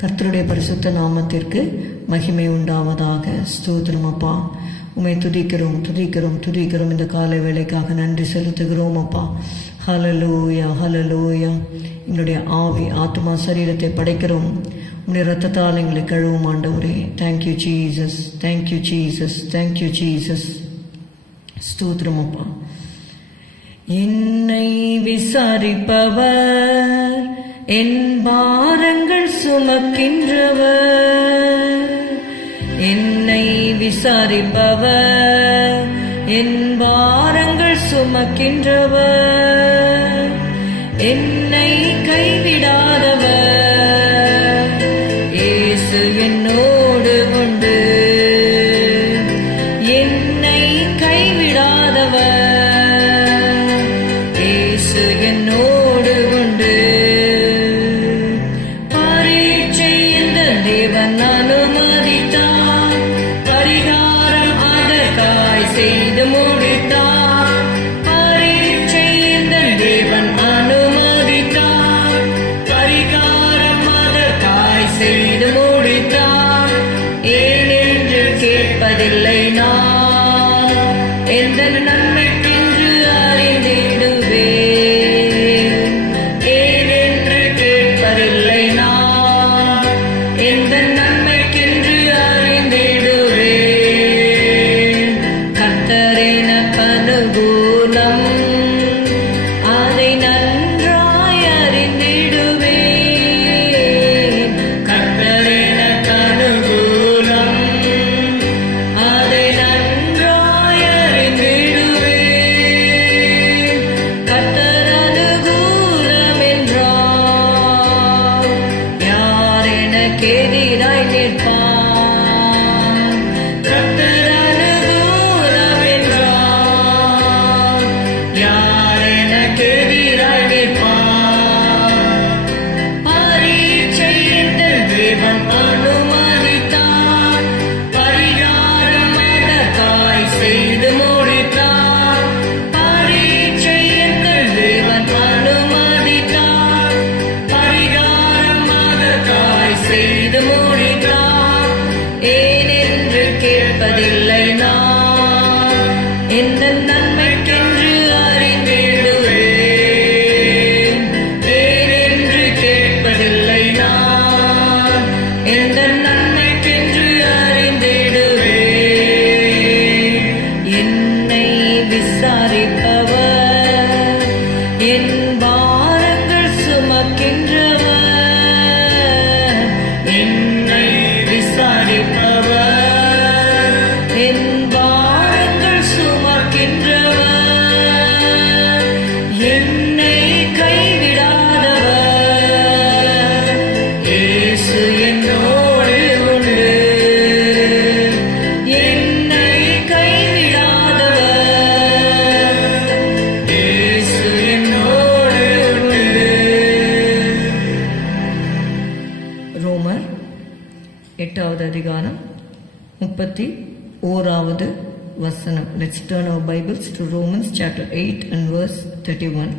கர்த்தருடைய பரிசுத்த நாமத்திற்கு மகிமை உண்டாவதாக. ஸ்தோத்திரம் அப்பா. உம்மை துதிக்கிறோம் துதிக்கிறோம் துதிக்கிறோம். இந்த காலை வேளைக்காக நன்றி செலுத்துகிறோம் அப்பா. ஹல்லேலூயா ஹல்லேலூயா. எங்களுடைய ஆவி ஆத்மா சரீரத்தை படைக்கிறோம். உம்முடைய இரத்தத்தால் எங்களை கழுவும் ஆண்டவரே. Thank you Jesus, thank you Jesus, thank you Jesus. ஸ்தோத்திரம் அப்பா. என்னை விசாரிப்பவர், என் பாரங்கள் சுமக்கின்றவர். என்னை விசாரிப்பவர், என் பாரங்கள் சுமக்கின்றவர். என்னை கைவிடாதவர், இயேசு என்னோடு உண்டு. என்னை கைவிடாதவர், இயேசு என்னோடு உண்டு. பரீட்சை இந்த தேவன் அனுமதித்தார், பரிகாரம் அதற்காய் செய்து முடித்தார். பரீட்சை இந்த தேவன் அனுமதித்தார், பரிகாரம் அதற்காய் செய்து முடித்தார். ஏனென்று கேட்பதில்லை நான், எந்த நன்மைக்கென்று அறிந்திடுவேன். ஏனென்று கேட்பதில்லை நான், எந்த நன்மைக்கென்று அறிந்திடுவேன். கர்த்தர் எனக்கு அனுகூலம், அதை நன்றாய் அறிந்திடுவேன். கர்த்தர் எனக்கு அனுகூலம், அதை நன்றாய் அறிந்திடுவேன். கர்த்தர் அனுகூலம் என்றால் யார் எனக்கு எதிராய் நிற்பார்? கர்த்தர் அனுகூலம் என்றால் யார் எனக்கு எதிராய் நிற்பார்? பரீட்சை இந்த தேவன் அனுமதித்தார், பரிகாரம் அதற்காய் செய்து முடித்தார். பரீட்சை இந்த தேவன் அனுமதித்தார், பரிகாரம் அதற்காய் செய்து முடித்தார். ஏனென்று கேட்பதில்லை நான், எந்த நன்மைக்கென்று அறிந்திடுவேன். ஏனென்று கேட்பதில்லை நான், எந்த நன்மைக்கென்று அறிந்திடுவேன். என்னை விசாரிப்பவர், என் பாரங்கள் சுமக்கின்றவர். என்னை விசாரிப்பவர், என் பாரங்கள் சுமக்கின்றவர். என்னை கைவிடாதவர், இயேசு என்னோடு உண்டு. என்னை கைவிடாதவர், இயேசு என்னோடு உண்டு. ரோமர் 8வது அதிகாரம் 31வது வசனம். Let's turn our Bibles to Romans chapter 8 and verse 31.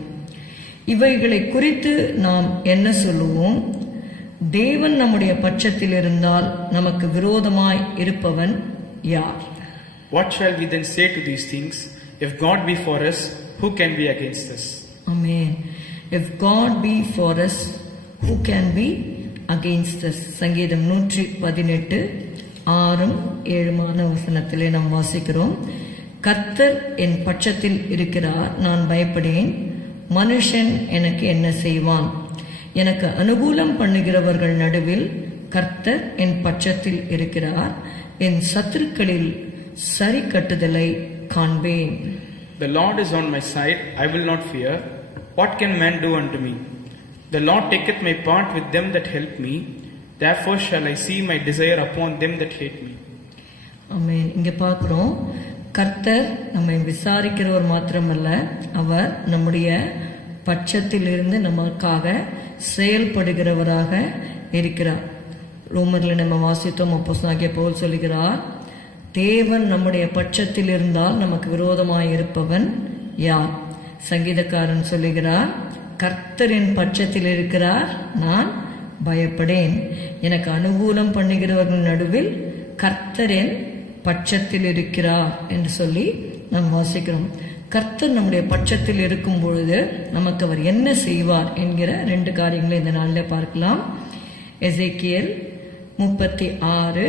இவைகளை குறித்து நாம் என்ன சொல்லுவோம்? தேவன் நம்முடைய பட்சத்தில் இருந்தால் நமக்கு விரோதமாய் இருப்பவன் யார்? What shall we then say to these things? If God be for us, who can be against us? Amen. If God be for us, who can be against us? சங்கீதம் 118 6-7 வசனத்திலே நாம் வாசிக்கிறோம். கர்த்தர் என் பட்சத்தில் இருக்கிறார், நான் பயப்படேன். மனுஷன் எனக்கு என்ன செய்வான்? எனக்கு அனுகூலம் பண்ணுகிறவர்கள் நடுவில் கர்த்தர் என் பட்சத்தில் இருக்கிறார். என் சத்துருக்களில் சரி கட்டுதலை காண்பேன். The Lord is on my side, I will not fear. What can man do unto me? The Lord taketh my part with them that help me. Therefore shall I see my desire upon them that hate me. ஆமென். இங்க பார்க்கிறோம், கர்த்தர் நம்மை விசாரிக்கிறவர் மாத்திரமல்ல, அவர் நம்முடைய பட்சத்தில் இருந்து நமக்காக செயல்படுகிறவராக இருக்கிறார். ரோமர்ல நம்ம வாசித்தோம், அப்போஸ்தலனாகிய பவுல் சொல்லுகிறார், தேவன் நம்முடைய பட்சத்தில் இருந்தால் நமக்கு விரோதமாய் இருப்பவன் யார்? சங்கீதக்காரன் சொல்லுகிறார், கர்த்தரின் பட்சத்தில் இருக்கிறார், நான் பயப்படேன். எனக்கு அனுகூலம் பண்ணுகிறவர்கள் நடுவில் கர்த்தரின் பட்சத்தில் இருக்கிறார் என்று சொல்லி நாம் வாசிக்கிறோம். கர்த்தர் நம்முடைய பட்சத்தில் இருக்கும் பொழுது நமக்கு அவர் என்ன செய்வார் என்கிற 2 காரியங்களை இந்த நாளில் பார்க்கலாம். எசேக்கியேல் 36:9.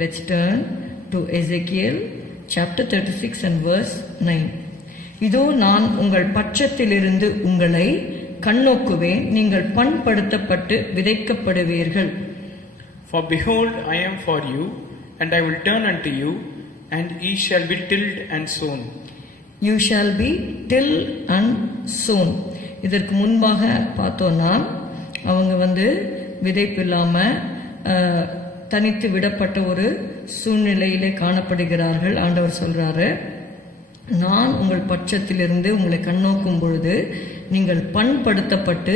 Let's turn to Ezekiel chapter 36 and verse 9. இதோ நான் உங்கள் பட்சத்திலிருந்து உங்களை கண்ணோக்குவேன், நீங்கள் பண்படுத்தப்பட்டு விதைக்கப்படுவீர்கள். For behold, I am for you, and I will turn unto you, and ye shall be tilled and sown. You shall be tilled and sown. இதற்கு முன்பாக பார்த்தோம்னா அவங்க விதைப்பு இல்லாம தனித்து விடப்பட்ட ஒரு சூழ்நிலையிலே காணப்படுகிறார்கள். ஆண்டவர் சொல்றாரு, நான் உங்கள் பட்சத்திலிருந்து உங்களை கண்ணோக்கும் பொழுது நீங்கள் பண்படுத்தப்பட்டு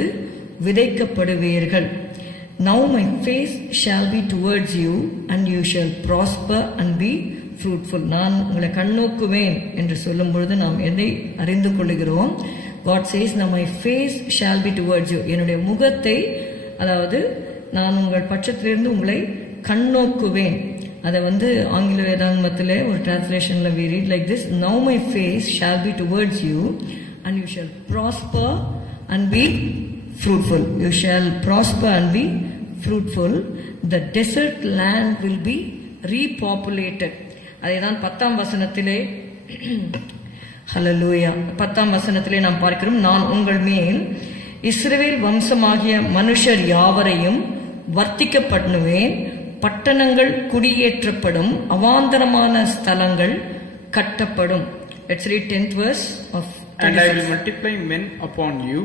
விதைக்கப்படுவீர்கள். Now my face shall be towards you and you shall prosper and be fruitful. நான் உங்களை கண்ணோக்குவேன் என்று சொல்லும் பொழுது நாம் எதை அறிந்து கொள்கிறோம்? God says, now my face shall be towards you. என்னுடைய முகத்தை, அதாவது நான் உங்கள் பட்சத்திலிருந்து உங்களை கண்ணோக்குவேன். அதை ஆங்கில வேதாகமத்திலே ஒரு டிரான்ஸ்லேஷன்ல we read like this, now my face shall be towards you and you shall prosper and be fruitful. You shall prosper and be fruitful. The desert land will be repopulated. அதைதான் 10ஆம் வசனத்திலே ஹல்லேலூயா 10ஆம் வசனத்திலே நாம் பார்க்கிறோம், நான் உங்கள் மேல் இஸ்ரவேல் வம்சமாகிய மனுஷர் யாவரையும் வர்த்திக்க பண்ணுவேன், பட்டணங்கள் குடியேற்றப்படும், அவாந்தரமான ஸ்தலங்கள் கட்டப்படும். Let's read 10th verse of 36. And I will multiply men upon you,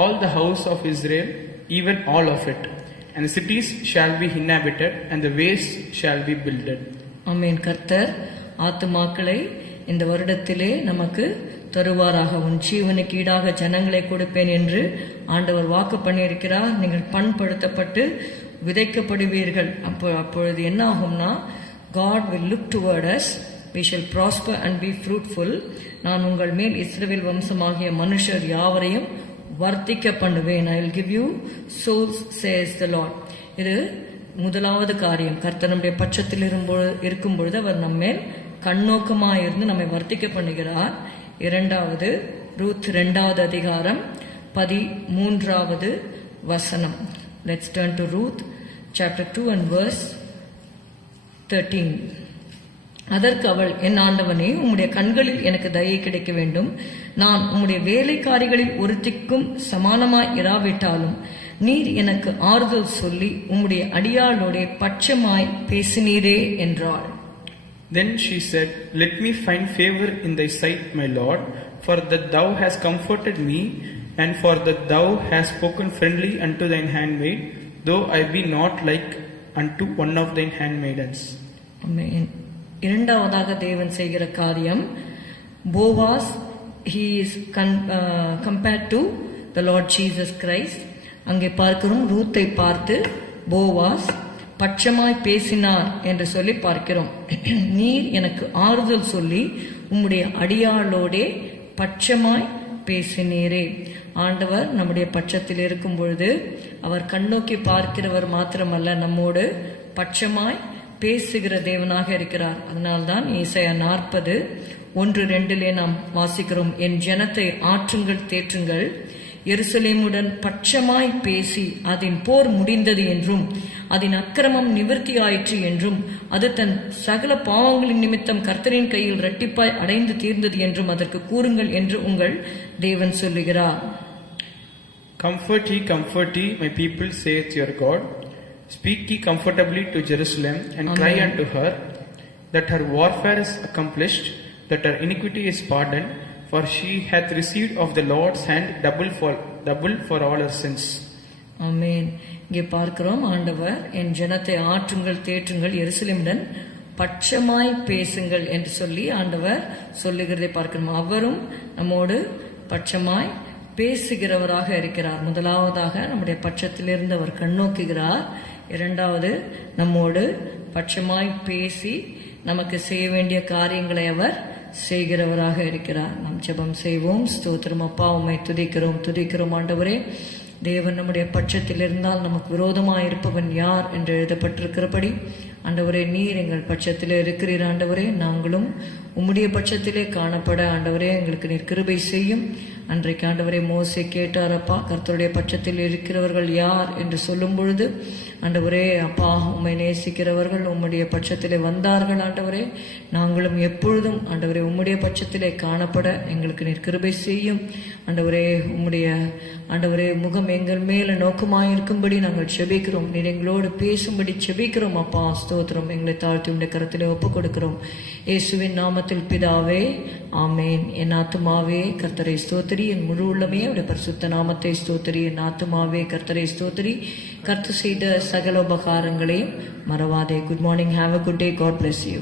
all the house of Israel, even all of it, and the cities shall be inhabited, and the ways shall be builded. ஆமென். கர்த்தர் ஆத்துமாக்களை இந்த வருடத்திலே நமக்கு தருவாராக. உன் ஜீவனுக்கு ஈடாக ஜனங்களை கொடுப்பேன் என்று ஆண்டவர் வாக்கு பண்ணியிருக்கிறார். நீங்கள் பண்படுத்தப்பட்டு விதைக்கப்படுவீர்கள். அப்பொழுது என்ன ஆகும்னா, God will look toward us, we shall prosper and be fruitful. நான் உங்கள் மேல் இஸ்ரவேல் வம்சமாகிய மனுஷர் யாவரையும் வர்த்திக்க பண்ணுவேன். I will give you souls, says the Lord. இது முதலாவது காரியம். கர்த்தர் நம்முடைய பட்சத்தில் இருக்கும் பொழுது அவர் நம்மேல் கண்ணோக்கமாயிருந்து நம்மை வர்த்திக்க பண்ணுகிறார். இரண்டாவது, ரூத் 2வது அதிகாரம் 13வது வசனம். Let's turn to Ruth chapter 2 and verse 13. அதற்கு அவள், என் ஆண்டவனே, உம்முடைய கண்களில் எனக்கு தயை கிடைக்க வேண்டும். நான் உம்முடைய வேலைக்காரிகளில் ஒருத்திக்கும் சமானமாய் இராவிட்டாலும் நீர் எனக்கு ஆறுதல் சொல்லி உம்முடைய அடியாளோட பட்சமாய் பேசினீரே என்றாள். Then she said, let me find favor in thy sight, my Lord, for that thou hast comforted me, and for that thou hast spoken friendly unto thine handmaid, though I be not like unto one of thine handmaidens. Amen. இரண்டாவதாக தேவன் செய்கிற காரியம், Boaz, he is compared to the Lord Jesus Christ. அங்கே பார்க்கிறோம், ரூத்தை பார்த்து Boaz பட்சமாய் பேசினார் என்று சொல்லி பார்க்கிறோம். நீர் எனக்கு ஆறுதல் சொல்லி உம்முடைய அடியாளோடே பட்சமாய் பேசினீரே. ஆண்டவர் நம்முடைய பட்சத்தில் இருக்கும் பொழுது அவர் கண்ணோக்கி பார்க்கிறவர் மாத்திரமல்ல, நம்மோடு பட்சமாய் பேசுகிற தேவனாக இருக்கிறார். அதனால்தான் ஏசாயா 40:1-2 நாம் வாசிக்கிறோம், என் ஜனத்தை ஆற்றுங்கள் தேற்றுங்கள், எருசலேமுடன் பட்சமாய் பேசி அதன் போர் முடிந்தது என்றும் அதன் அக்கிரமம் நிவர்த்தி ஆயிற்று என்றும் அது தன் சகல பாவங்களின் நிமித்தம் கர்த்தரின் கையில் இரட்டிப்பாய் அடைந்து தீர்ந்தது என்றும் அதற்கு கூறுங்கள் என்று உங்கள் தேவன் சொல்லுகிறார். Comfort ye, my people, saith your God. Speak ye comfortably to Jerusalem, and Amen. Cry unto her, that her warfare is accomplished, that her iniquity is pardoned, for she hath received of the Lord's hand double for all her sins. ஆமென். இங்கே பார்க்கிறோம், ஆண்டவர் என் ஜனத்தை ஆற்றுங்கள் தேற்றுங்கள், எருசலேமுடன் பட்சமாய் பேசுங்கள் என்று சொல்லி ஆண்டவர் சொல்லுகிறதை பார்க்கிறோம். அவரும் நம்மோடு பட்சமாய் பேசுகிறவராக இருக்கிறார். முதலாவதாக நம்முடைய பட்சத்திலிருந்து அவர் கண்ணோக்குகிறார். இரண்டாவது, நம்மோடு பட்சமாய் பேசி நமக்கு செய்ய வேண்டிய காரியங்களை அவர் செய்கிறவராக இருக்கிறார். நாம் ஜெபம் செய்வோம். ஸ்தோத்திரம் அப்பா, உம்மை துதிக்கிறோம் ஆண்டவரே. தேவன் நம்முடைய பட்சத்தில் இருந்தால் நமக்கு விரோதமாக இருப்பவன் யார் என்று எழுதப்பட்டிருக்கிறபடி ஆண்டவரே, நீர் எங்கள் பட்சத்திலே இருக்கிறீர். ஆண்டவரே, நாங்களும் உம்முடைய பட்சத்திலே காணப்பட ஆண்டவரே எங்களுக்கு நீர் கிருபை செய்யும். அன்றைக்கு ஆண்டவரே மோசே கேட்டாரப்பா, கர்த்தருடைய பட்சத்தில் இருக்கிறவர்கள் யார் என்று சொல்லும் பொழுது ஆண்டவரே, அப்பா, உம்மை நேசிக்கிறவர்கள் உம்முடைய பட்சத்திலே வந்தார்கள். ஆண்டவரே, நாங்களும் எப்பொழுதும் ஆண்டவரே உம்முடைய பட்சத்திலே காணப்பட எங்களுக்கு நீர் கிருபை செய்யும். ஆண்டவரே, உம்முடைய ஆண்டவரே முகம் எங்கள் மேல நோக்கமாயிருக்கும்படி நாங்கள் செபிக்கிறோம். நீர் எங்களோடு பேசும்படி செபிக்கிறோம். அப்பா, ஸ்தோத்திரம். எங்களை தாழ்த்தி உடைய கரத்திலே ஒப்புக் கொடுக்கிறோம். இயேசுவின் நாமத்தில் பிதாவே, ஆமேன். என் ஆத்துமாவே கர்த்தரை ஸ்தோத்திரி, என் முழு உள்ளமே அவருடைய பரிசுத்த நாமத்தை ஸ்தோத்திரி. என் ஆத்துமாவே கர்த்தரை ஸ்தோத்திரி, கர்த்தர் செய்த சகல உபகாரங்களையும் மறவாதே. Good morning. Have a good day. God bless you.